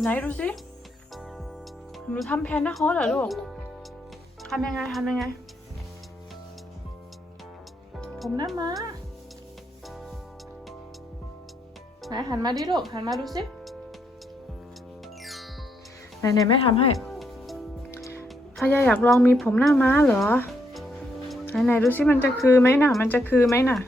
ไหนดูสิหนูทำแพนนะเขาเหรอลูกทำยังไงทำยังไง ผมหน้ามาไหนหันมาดิลูกหันมาดูสิไหนไหนแม่ทำให้พายาอยากลองมีผมหน้าม้าเหรอ ไหนไหนดูสิมันจะคือไหมน่ะ มันจะคือไหมน่ะ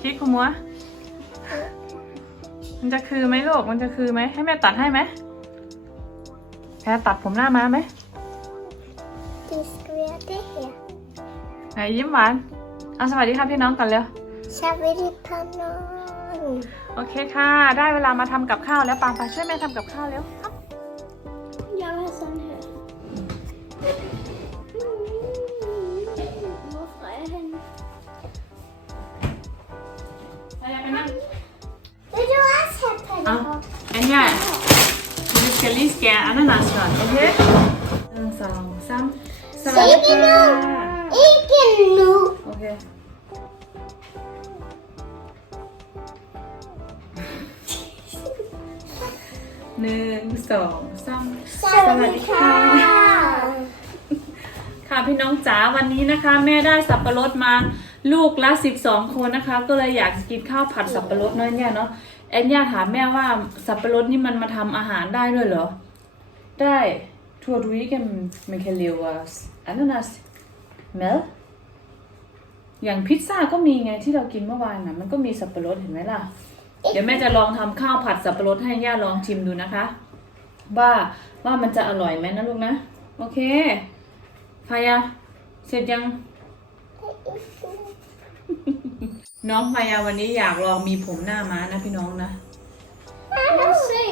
คิดคุณมัว มันจะคือไหมลูก มันจะคือไหม ให้แม่ตัดให้ไหม แพรตัดผมหน้าม้าไหม Du skal være det her. ไหนยิ้มหวานเอาสวัสดีครับพี่น้องกันเร็ว Så vil de på nogen. โอเคค่ะ ได้เวลามาทำกับข้าวแล้วปางไปช่วยแม่ทำกับข้าวเร็ว også have på Ja. Anja, vi skal lige skære ananas først, okay? หนึ่งสองสามสวัสดีค่ะ Ikke nu. โอเคหนึ่งสองสาม Så vil de på ค่ะพี่น้องจ๋าวันนี้นะคะ แม่ได้สับปะรดมาลูกละ 12 คนนะคะ ก็เลยอยากกินข้าวผัดสับปะรดน้อยเนี่ยเนาะ แอนย่าถามแม่ว่าสับปะรดนี่มันมาทำอาหารได้ด้วยเหรอ ได้ทั่วดูอีกันมันแค่เลียวอันนั้นนะเมลอย่างพิซซ่าก็มีไงที่เรากินเมื่อวานนะมันก็มีสับปะรดเห็นไหมล่ะ เดี๋ยวแม่จะลองทำข้าวผัดสับปะรดให้ย่าลองชิมดูนะคะ ว่าว่ามันจะอร่อยไหมนะลูกนะ โอเคพายาเสร็จยัง น้องพายาวันนี้อยากลองมีผมหน้าม้านะพี่น้องนะ Lad os se.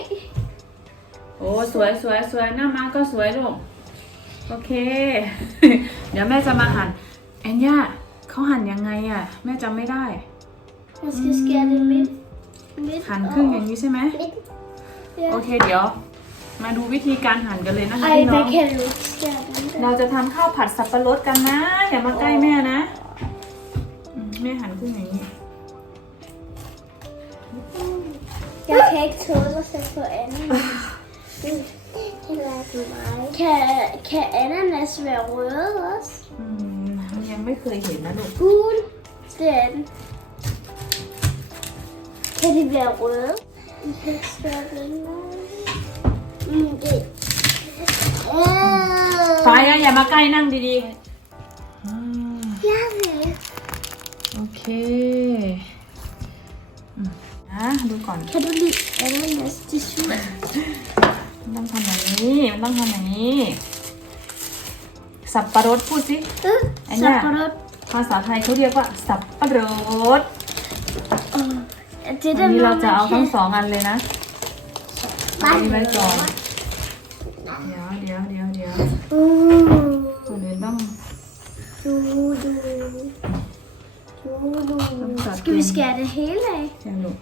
โอ้สวยสวยสวยหน้าม้าก็สวยลูกโอเค เดี๋ยวแม่จะมาหั่นแอนย่าเขาหั่นยังไงอะ่ะ แม่จำไม่ได้ Jeg skal skære det midt. Midt หั่นครึ่งอย่างนี้ใช่ไหม Midt. โอเคเดี๋ยว มาดูวิธีการหั่นกันเลยนะคะ Ej, พี่น้อ hvad ง kan du ikke skære den der? เราจะทำข้าวผัดสับปะรดกันนะอย่ามาใกล้แม่นะ อืมแม่หั่นครึ่งอย่างนี้ Jeg kan ikke tåle at sætte på ananas. Heller ikke mig. Kan, kan ananas være røde også? อืมยังไม่เคยเห็นนะลูก Gul. Den. Kan de være røde? Jeg kan ikke skære den der. Mm, det. ฟ้า Øh. อย่าอย่ามาใกล้นั่งดีๆ โอเคอืมนะดูก่อน Kan du lide ananas? Det er surt. มันต้องทำอย่างนี้ มันต้องทำอย่างนี้ สับปะรดพูดสิ Øh, Anja. Saprot. ภาษาไทยเขาเรียกว่า สับปะรด Øh, er det วัน der นี้เรา noget, จะเอา man ทั้ง kan? สองอันเลยนะ Bare อันนี้ไว้ก่อน noget. เดี๋ยวเดี๋ยวเดี๋ยวเดี๋ยว Uh. ส่วนอื่นต้อง Du, du. Du, du. tager Skal vi den. skære det hele af? เชียงลูก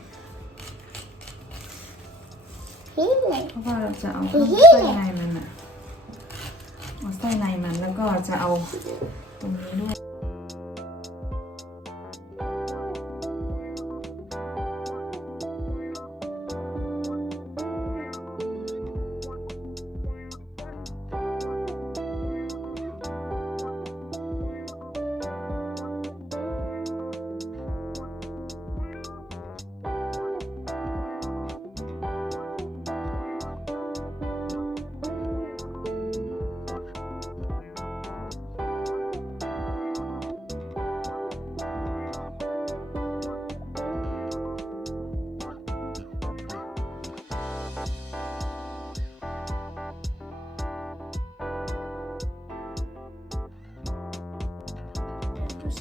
Hele af? เพราะว่าเราจะเอาทั้งไส้ในมันอะเอาไส้ในมันแล้วก็จะเอาตรงนี้ด้วย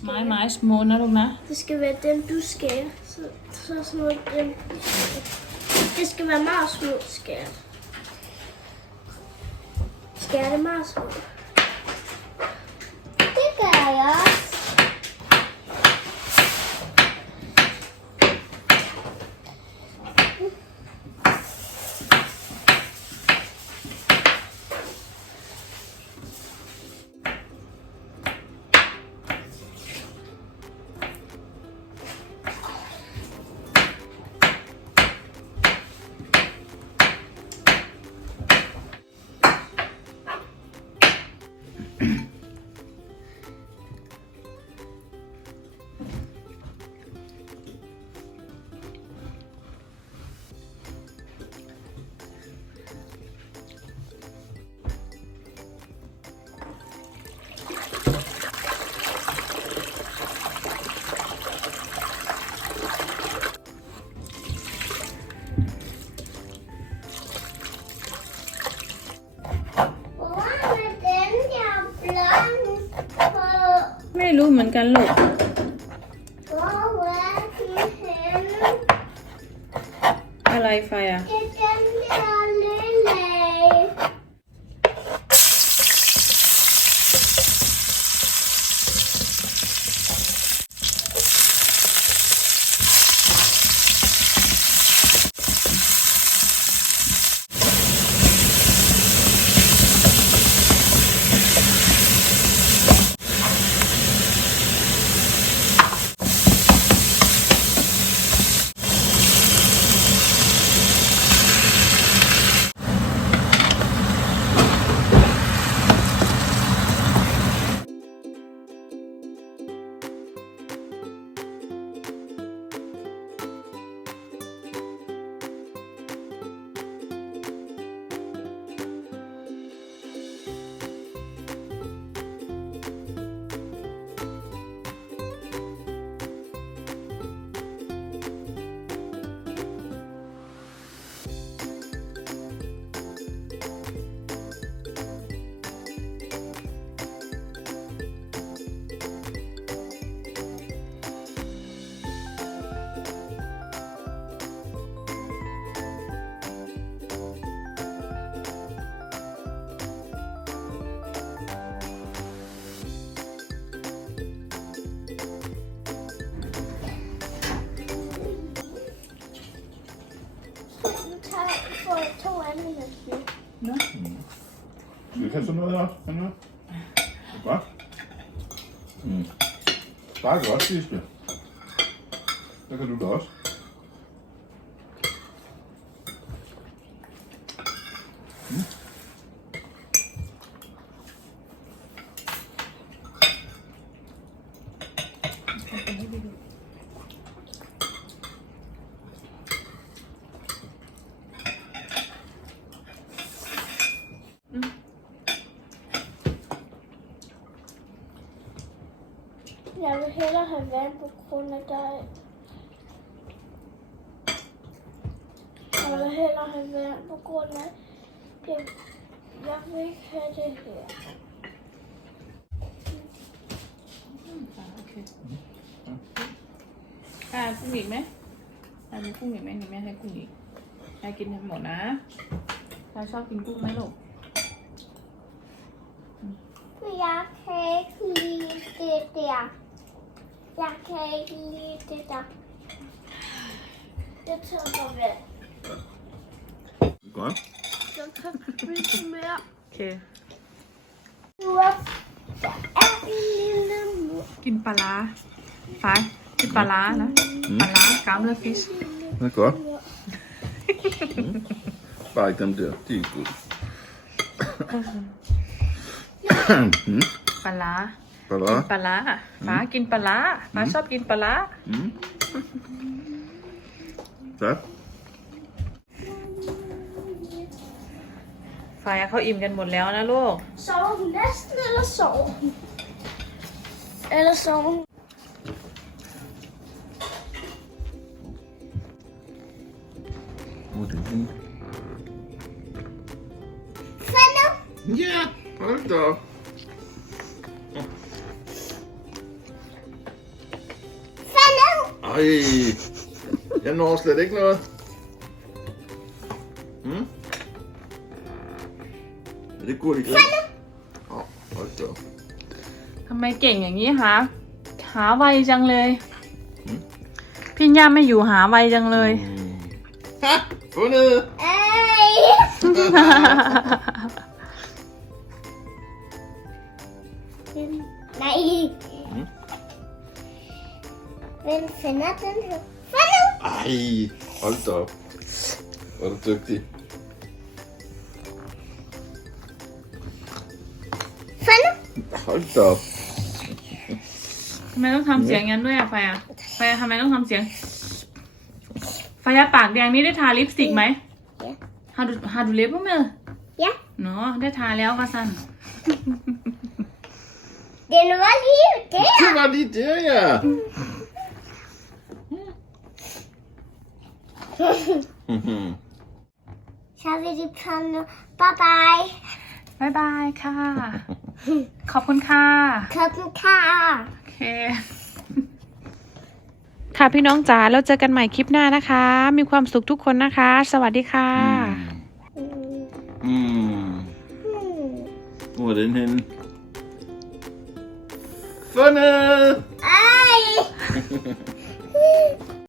ไม้ไม้สโมนนะลูกนะ Det skal være dem, du skærer. Så, så små dem. Det skal være meget små skær. Skær det meget små. Det gør jeg også. รูปเหมือนกันลูกก็แวะที่เห็นอะไรไฟอะ Ta for to minutter. Skal vi kaste noget op? Kan du? Godt. Mm. Bare godt, Lisbeth. Så kan du da også. Mm. อยากให้เราหันแว่นบุคคลนะได้อยากให้เราหันแว่นบุคคลนะเดี๋ยวอยากไม่แค่จะเห็นโอเคอ่ากุ้งอีกไหมอ่ามีกุ้งอีกไหมนี่แม่ให้กุ้งอีกให้กินทั้งหมดนะใครชอบกินกุ้งไหมลูกอยากให้ลี เดียอยากให้ลีเดีย det tror vi. Godt. Jag kan mycket mer. โอเค Vad är lilla mor? กินปลาร้าฟ้ากินปลาร้านะปลาร้ากามเลอร์ฟิช Det er godt. Bare ikke dem der. De er ikke gode. mm. ปลาร้า Hvad ปลาร้าฟ้า กินปลาร้าฟ้าชอบกินปลาร้า Mm. Godt. ฟ้าเขาอิ่มกันหมดแล้วนะลูก Sov hun næsten, eller sov hun? Eller sov hun? Oh, det er fint. Fælde! Ja, hold da op. Fælde! Ej, jeg når slet ikke noget. Mm? Er det gurke glas? Åh, oh, hold da op. ทำไมเก่งอย่างนี้คะหาไวจังเลยหืมพี่ย่าไม่อยู่หาไวจังเลย Mm. Ha, fundet! Ej! Hvem finder den her? Fælde! Ej, hold da op. Hvor er du dygtig. Fælde! Hold da op. ทำไมต้องทำเสียงงั้นด้วยอะไฟอะไฟอะทำไมต้องทำเสียง ไฟอะปากแดงนี่ได้ทาลิปสติกไหม Ja. ฮาดูฮาดูเล็บมั้ย Ja. เนาะได้ทาแล้วก็สั้น Den var lige der. Det var lige der, ja. Så har vi det på nu. Bye bye. บายบายค่ะ ขอบคุณค่ะ Klokken kar. โอเคเค ค่ะพี่น้องจ๋าแล้วเจอกันใหม่คลิปหน้านะคะ มีความสุขทุกคนนะคะ สวัสดีค่ะ Mm. Åh, den hen. Fundet! Ej!